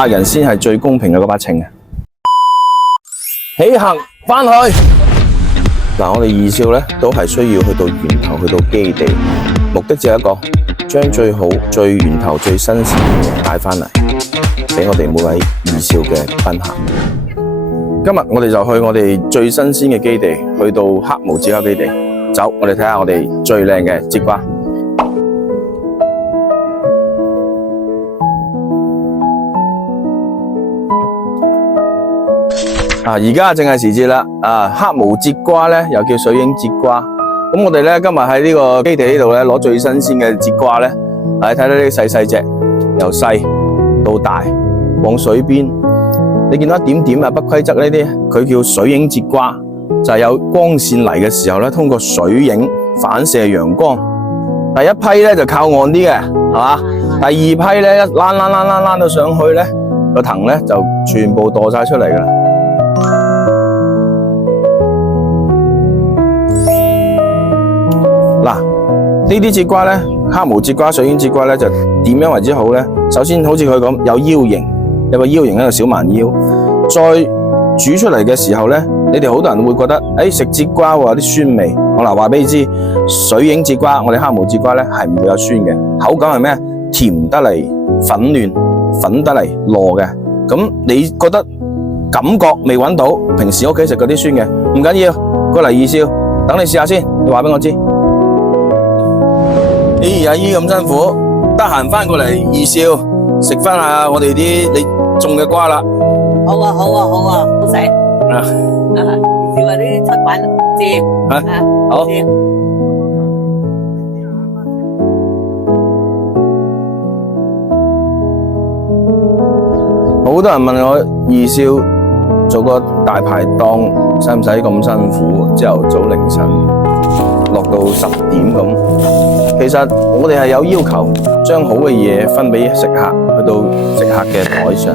客人先係最公平嘅嗰把秤。起行返去。嗱，我哋義少咧都係需要去到源頭，去到基地，目的只係一個，將最好、最源頭、最新鮮嘅嘢帶返嚟，俾我哋每位義少嘅賓客。今日我哋就去我哋最新鮮嘅基地，去到黑毛節瓜基地。走，我哋睇下我哋最靚嘅節瓜。而家正係時節啦，黑毛節瓜咧又叫水影節瓜。咁我哋咧今日喺呢個基地呢度咧攞最新鮮嘅節瓜咧，睇到呢啲細細隻，由細到大，往水邊，你見到一點點不規則呢啲，佢叫水影節瓜，就係有光線嚟嘅時候咧，通過水影反射陽光。第一批咧就靠岸啲嘅，係嘛？第二批咧一躝到上去咧，個藤咧就全部墮晒出嚟噶啦。嗱，呢啲節瓜咧，黑毛節瓜、水影節瓜咧，就點樣為之好咧？首先好似佢咁有腰形，有個腰形一個小蠻腰，再煮出嚟嘅時候咧，你哋好多人會覺得，食節瓜會有啲酸味。我話俾你知，水影節瓜，我哋黑毛節瓜咧係唔會有酸嘅，口感係咩？甜得嚟粉嫩，粉得嚟糯嘅。咁你覺得感覺未揾到？平時屋企食嗰啲酸嘅，唔緊要，過嚟義少，等你試下先，你話俾我知。阿姨咁辛苦，得閒返過嚟義少食返下我哋啲你種嘅瓜啦。好啊，好食。義少嗰啲出品正。好。好多人問我義少做個大排檔使唔使咁辛苦？朝頭早凌晨落到10點咁。其實我哋係有要求，將好嘅嘢分俾食客，去到食客嘅台上。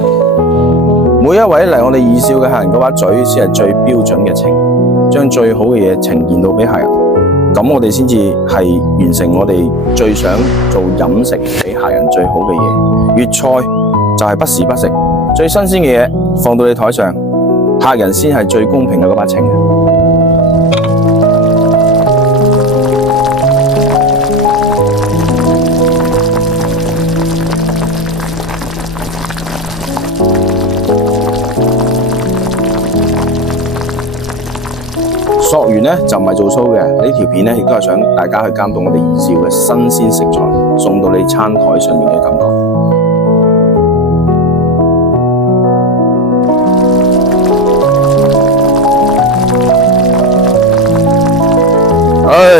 每一位嚟我哋義少嘅客人嗰把嘴先係最標準嘅情，將最好嘅嘢呈現到俾客人。咁我哋先至係完成我哋最想做飲食俾客人最好嘅嘢。粵菜就係不時不食，最新鮮嘅嘢放到你台上，客人先係最公平嘅嗰把秤。索完呢就唔係做 show 嘅，呢條片呢亦都係想大家去監督我哋義少嘅新鮮食材送到你餐台上面嘅感覺。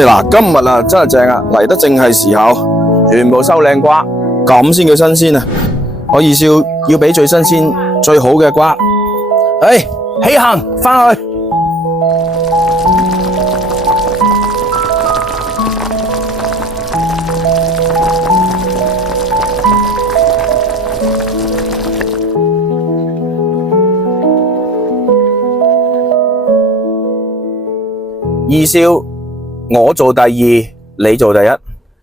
嗱，今日啊真係正啊，嚟得正係時候，全部收靚瓜，咁先叫新鮮啊！我義少要俾最新鮮、最好嘅瓜。起行返去。義少，我做第二，你做第一。